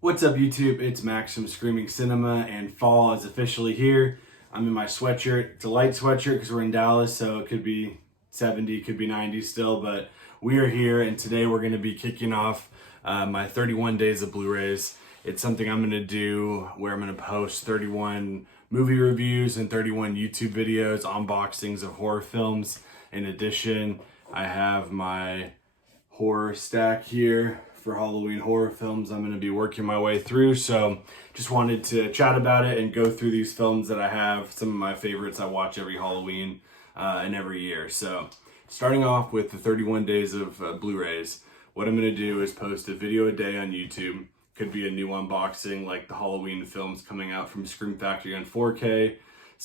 What's up YouTube? It's Max from Screaming Cinema, and fall is officially here. I'm in my sweatshirt. It's a light sweatshirt because we're in Dallas, so it could be 70, could be 90 still, but we are here, and today we're going to be kicking off my 31 days of Blu-rays. It's something I'm going to do where I'm going to post 31 movie reviews and 31 YouTube videos, unboxings of horror films. In addition, I have my horror stack here for Halloween horror films I'm going to be working my way through. So just wanted to chat about it and go through these films that I have, some of my favorites I watch every Halloween and every year. So starting off with the 31 days of Blu-rays, what I'm going to do is post a video a day on YouTube. Could be a new unboxing like the Halloween films coming out from Scream Factory on 4K.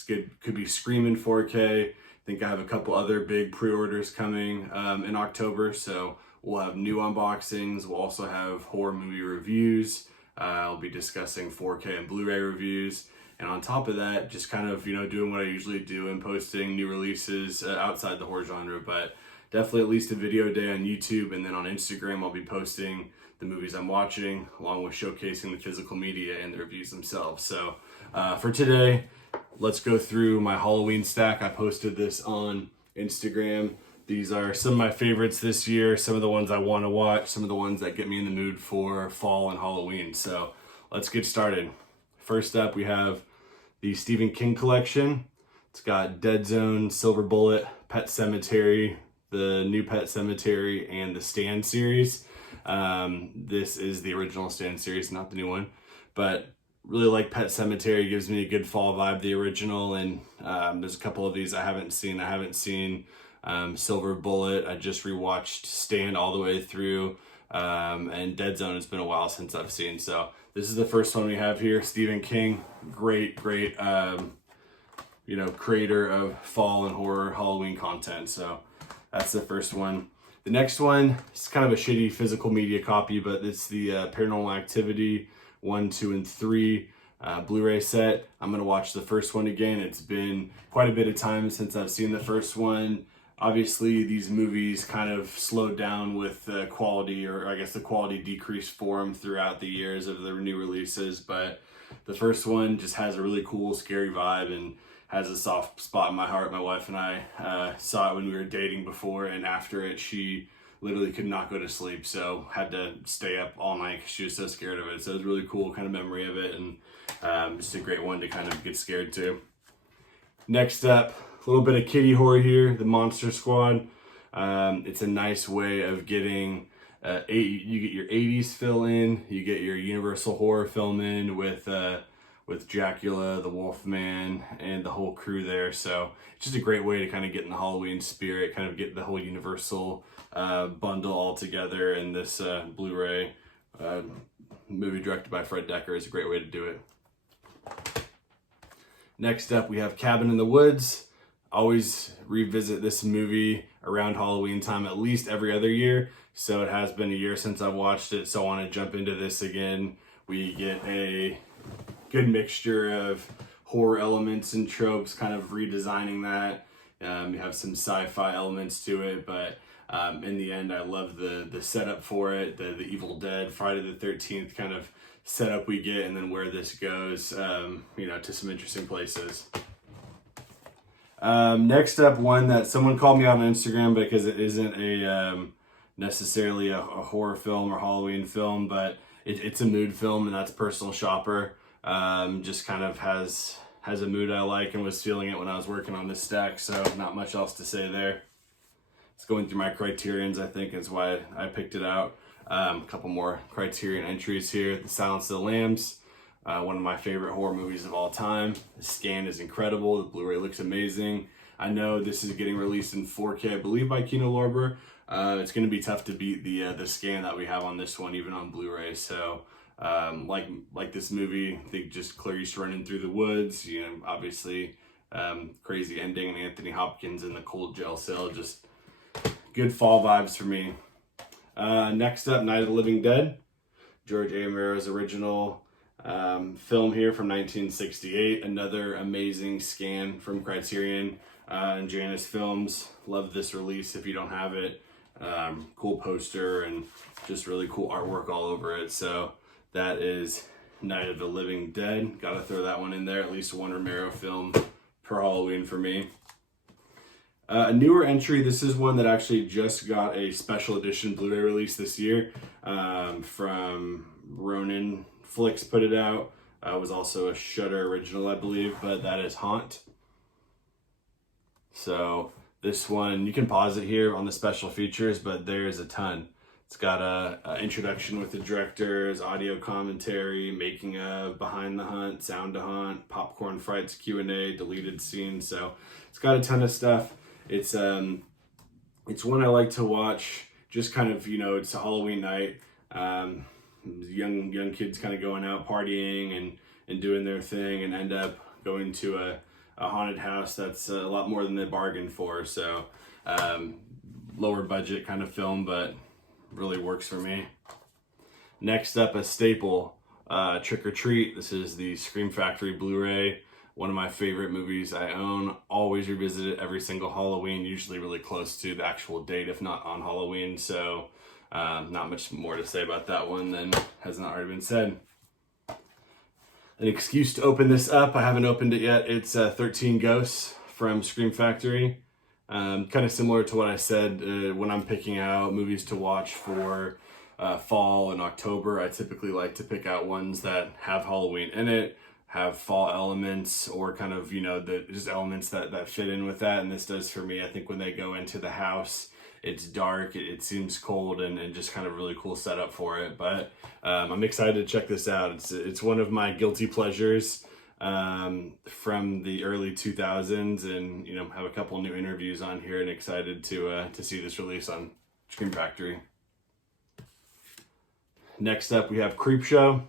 Could be Scream in 4K. I think I have a couple other big pre-orders coming in October, so we'll have new unboxings. We'll also have horror movie reviews. I'll be discussing 4K and Blu-ray reviews. And on top of that, just kind of, doing what I usually do and posting new releases outside the horror genre. But definitely at least a video a day on YouTube. And then on Instagram, I'll be posting the movies I'm watching, along with showcasing the physical media and the reviews themselves. So for today, let's go through my Halloween stack. I posted this on Instagram. These are some of my favorites this year, some of the ones I want to watch, some of the ones that get me in the mood for fall and Halloween. So let's get started. First up, we have the Stephen King collection. It's got Dead Zone, Silver Bullet, Pet Sematary, the new Pet Sematary, and the Stand series. This is the original Stand series, not the new one. But really like Pet Sematary, gives me a good fall vibe, the original. And there's a couple of these I haven't seen. Silver Bullet, I just rewatched Stand all the way through, and Dead Zone has been a while since I've seen. So this is the first one we have here. Stephen King, great, creator of fall and horror Halloween content. So that's the first one. The next one is kind of a shitty physical media copy, but it's the Paranormal Activity 1, 2, and 3 Blu-ray set. I'm going to watch the first one again. It's been quite a bit of time since I've seen the first one. Obviously, these movies kind of slowed down with the quality, or I guess the quality decreased for them throughout the years of the new releases. But the first one just has a really cool, scary vibe and has a soft spot in my heart. My wife and I saw it when we were dating before, and after it, she literally could not go to sleep. So had to stay up all night because she was so scared of it. So it was a really cool kind of memory of it, and just a great one to kind of get scared to. Next up, a little bit of kiddie horror here, the Monster Squad. It's a nice way of getting, you get your 80s fill in, you get your Universal horror film in with Dracula, the Wolfman, and the whole crew there. So it's just a great way to kind of get in the Halloween spirit, kind of get the whole Universal bundle all together. And this Blu-ray movie directed by Fred Decker is a great way to do it. Next up, we have Cabin in the Woods. Always revisit this movie around Halloween time, at least every other year. So it has been a year since I've watched it, so I want to jump into this again. We get a good mixture of horror elements and tropes, kind of redesigning that. You have some sci-fi elements to it, but in the end, I love the setup for it, the Evil Dead, Friday the 13th kind of setup we get, and then where this goes, to some interesting places. Next up, one that someone called me out on Instagram because it isn't a necessarily a horror film or Halloween film, but it's a mood film, and that's Personal Shopper. Just kind of has a mood I like and was feeling it when I was working on this stack, so not much else to say there. It's going through my criterions, I think, is why I picked it out. A couple more criterion entries here. The Silence of the Lambs. One of my favorite horror movies of all time. The scan is incredible. The Blu-ray looks amazing. I know this is getting released in 4K, I believe, by Kino Lorber. It's going to be tough to beat the scan that we have on this one, even on Blu-ray. So, like this movie, they just Clarice running through the woods. Obviously, crazy ending, and Anthony Hopkins in the cold jail cell. Just good fall vibes for me. Next up, Night of the Living Dead. George A. Romero's original film here from 1968. Another amazing scan from Criterion and Janus Films. Love this release if you don't have it. Cool poster and just really cool artwork all over it. So that is Night of the Living Dead. Gotta throw that one in there, at least one Romero film per Halloween for me. A newer entry, this is one that actually just got a special edition Blu-ray release this year, from Ronin Flicks put it out. It was also a Shudder original, I believe, but that is Haunt. So this one, you can pause it here on the special features, but there's a ton. It's got a introduction with the directors, audio commentary, making of, behind the hunt, sound to haunt, popcorn frights, Q&A, deleted scenes. So it's got a ton of stuff. It's one I like to watch. Just kind of, you know, it's a Halloween night. Young kids kind of going out partying and doing their thing, and end up going to a haunted house that's a lot more than they bargained for. So lower budget kind of film, but really works for me. Next up, a staple, Trick or Treat. This is the Scream Factory Blu-ray. One of my favorite movies I own. Always revisit it every single Halloween, usually really close to the actual date, if not on Halloween. So not much more to say about that one than has not already been said. An excuse to open this up. I haven't opened it yet. It's 13 Ghosts from Scream Factory. Kind of similar to what I said when I'm picking out movies to watch for fall and October. I typically like to pick out ones that have Halloween in it, have fall elements, or kind of, you know, just elements that fit in with that. And this does for me. I think when they go into the house, it's dark, it seems cold, and just kind of really cool setup for it. But I'm excited to check this out. It's one of my guilty pleasures from the early 2000s, and, you know, have a couple new interviews on here, and excited to see this release on Scream Factory. Next up, we have Creepshow.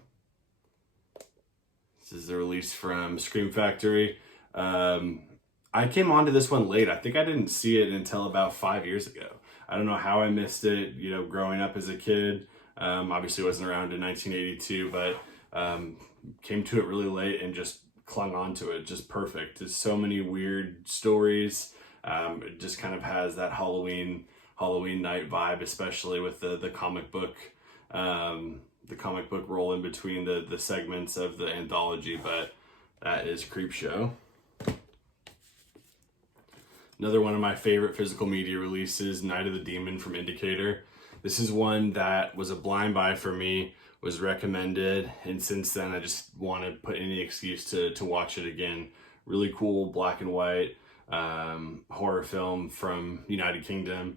This is the release from Scream Factory. I came onto this one late. I think I didn't see it until about 5 years ago. I don't know how I missed it, you know, growing up as a kid. Obviously wasn't around in 1982, but came to it really late and just clung on to it. Just perfect. There's so many weird stories. It just kind of has that Halloween night vibe, especially with the comic book roll in between the segments of the anthology. But that is Creepshow. Another one of my favorite physical media releases, Night of the Demon from Indicator. This is one that was a blind buy for me, was recommended, and since then I just want to put any excuse to watch it again. Really cool black and white horror film from United Kingdom.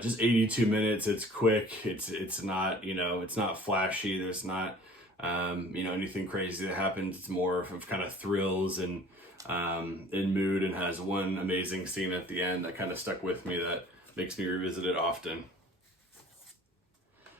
Just 82 minutes. It's quick. It's not, you know, it's not flashy. There's not you know, anything crazy that happens. It's more of kind of thrills and in mood, and has one amazing scene at the end that kind of stuck with me that makes me revisit it often.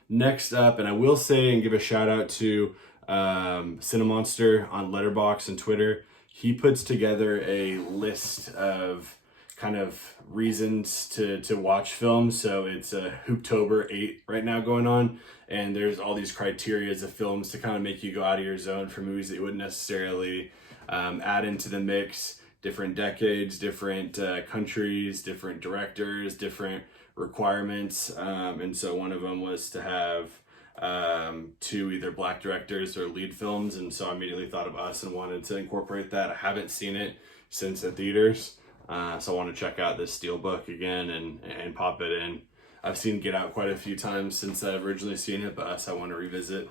Next up, and I will say and give a shout out to Cinemonster on Letterboxd and Twitter. He puts together a list of kind of reasons to watch films. So it's Hooptober 8 right now going on, and there's all these criteria of films to kind of make you go out of your zone for movies that you wouldn't necessarily add into the mix. Different decades, different countries, different directors, different requirements, and so one of them was to have two either black directors or lead films, and so I immediately thought of Us and wanted to incorporate that. I haven't seen it since the theaters, so I want to check out this Steelbook again and pop it in. I've seen Get Out quite a few times since I've originally seen it, but Us I want to revisit.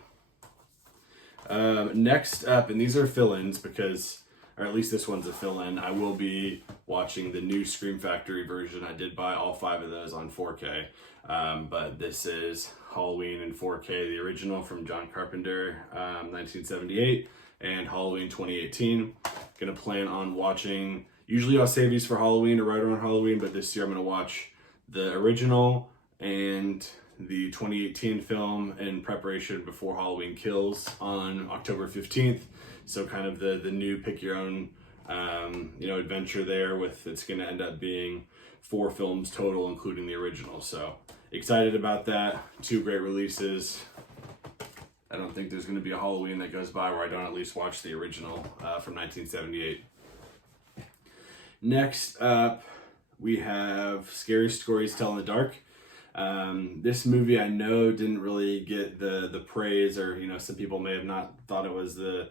Next up, and these are fill-ins because, or at least this one's a fill-in, I will be watching the new Scream Factory version. I did buy all 5 of those on 4K, but this is Halloween in 4K, the original from John Carpenter, 1978, and Halloween 2018. Gonna plan on watching, usually I'll save these for Halloween or right around Halloween, but this year I'm gonna watch the original and the 2018 film in preparation before Halloween Kills on October 15th. So kind of the new pick your own adventure there, with it's going to end up being 4 films total, including the original. So excited about that. 2 great releases. I don't think there's going to be a Halloween that goes by where I don't at least watch the original from 1978. Next up, we have Scary Stories Tell in the Dark. This movie I know didn't really get the praise, or some people may have not thought it was the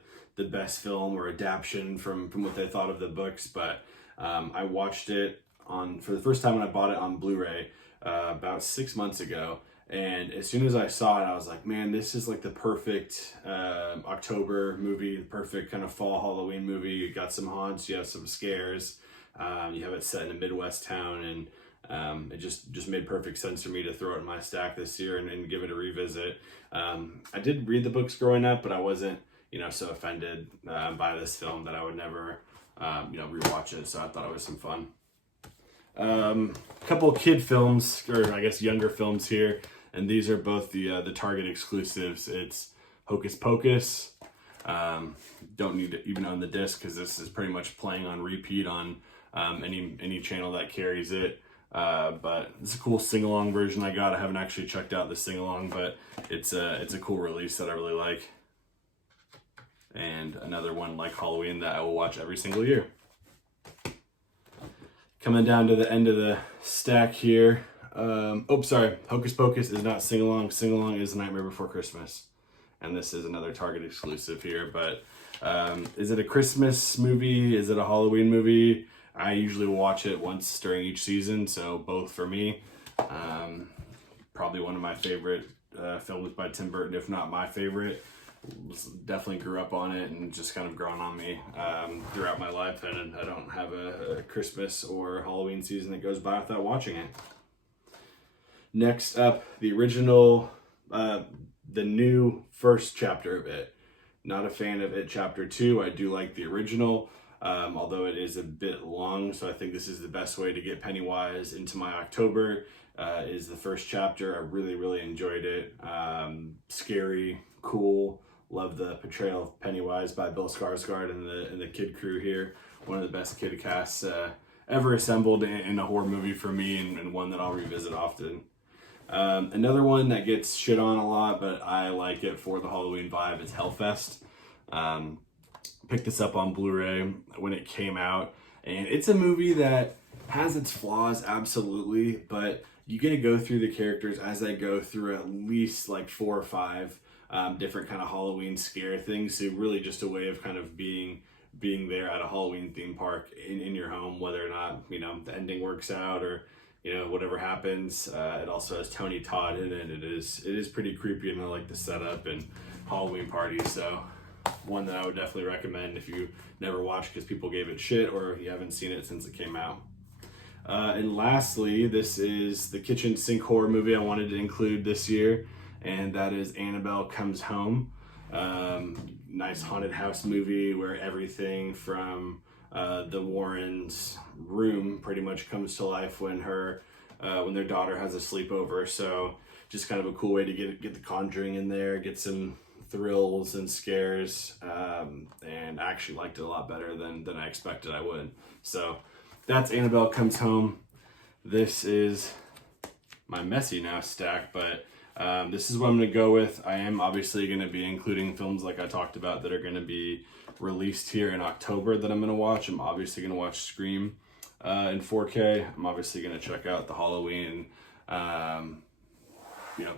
best film or adaptation from what they thought of the books, but I watched it for the first time when I bought it on Blu-ray about 6 months ago. And as soon as I saw it, I was like, man, this is like the perfect October movie, the perfect kind of fall Halloween movie. You got some haunts, you have some scares, you have it set in a Midwest town, and it just made perfect sense for me to throw it in my stack this year and give it a revisit. I did read the books growing up, but I wasn't, so offended by this film that I would never, rewatch it. So I thought it was some fun. Couple kid films, or I guess younger films here, and these are both the Target exclusives. It's Hocus Pocus. Don't need to even own the disc because this is pretty much playing on repeat on any channel that carries it. But it's a cool sing-along version I got. I haven't actually checked out the sing-along, but it's a cool release that I really like. And another one like Halloween that I will watch every single year. Coming down to the end of the stack here. Hocus Pocus is not sing-along. Sing-along is Nightmare Before Christmas. And this is another Target exclusive here. But is it a Christmas movie? Is it a Halloween movie? I usually watch it once during each season, so both for me. Probably one of my favorite films by Tim Burton, if not my favorite. Definitely grew up on it and just kind of grown on me throughout my life, and I don't have a Christmas or Halloween season that goes by without watching it. Next up, the original, the new first chapter of It. Not a fan of It Chapter 2. I do like the original, although it is a bit long, so I think this is the best way to get Pennywise into my October, is the first chapter. I really, really enjoyed it. Scary, cool. Love the portrayal of Pennywise by Bill Skarsgård and the kid crew here. One of the best kid casts ever assembled in a horror movie for me, and one that I'll revisit often. Another one that gets shit on a lot, but I like it for the Halloween vibe, is Hellfest. Picked this up on Blu-ray when it came out, and it's a movie that has its flaws, absolutely, but you get to go through the characters as they go through at least like 4 or 5 different kind of Halloween scare things. So really just a way of kind of being there at a Halloween theme park in your home, whether or not the ending works out or whatever happens. It also has Tony Todd in it. It is pretty creepy, and I like the setup and Halloween party. So one that I would definitely recommend if you never watched because people gave it shit, or you haven't seen it since it came out. And lastly, this is the kitchen sink horror movie I wanted to include this year, and that is Annabelle Comes Home. Nice haunted house movie where everything from the Warrens' room pretty much comes to life when their daughter has a sleepover. So just kind of a cool way to get the Conjuring in there, get some thrills and scares, and I actually liked it a lot better than I expected I would. So that's Annabelle Comes Home. This is my messy now stack, but this is what I'm going to go with. I am obviously going to be including films like I talked about that are going to be released here in October that I'm going to watch. I'm obviously going to watch Scream in 4K. I'm obviously going to check out the Halloween,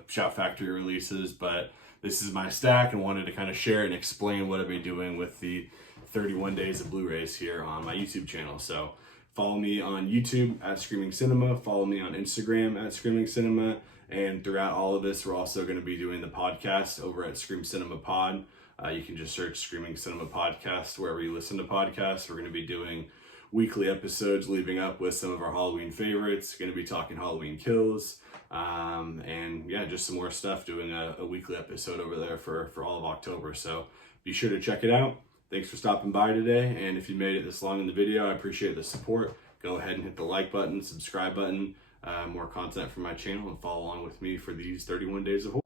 Shout Factory releases, but this is my stack and wanted to kind of share and explain what I've been doing with the 31 days of Blu-rays here on my YouTube channel. So follow me on YouTube at Screaming Cinema, follow me on Instagram at Screaming Cinema, and throughout all of this, we're also going to be doing the podcast over at Scream Cinema Pod. You can just search Screaming Cinema Podcast wherever you listen to podcasts. We're going to be doing weekly episodes leading up with some of our Halloween favorites. Going to be talking Halloween Kills, and yeah, just some more stuff, doing a weekly episode over there for all of October. So be sure to check it out. Thanks for stopping by today, and if you made it this long in the video, I appreciate the support. Go ahead and hit the like button, subscribe button, more content from my channel, and follow along with me for these 31 days of horror.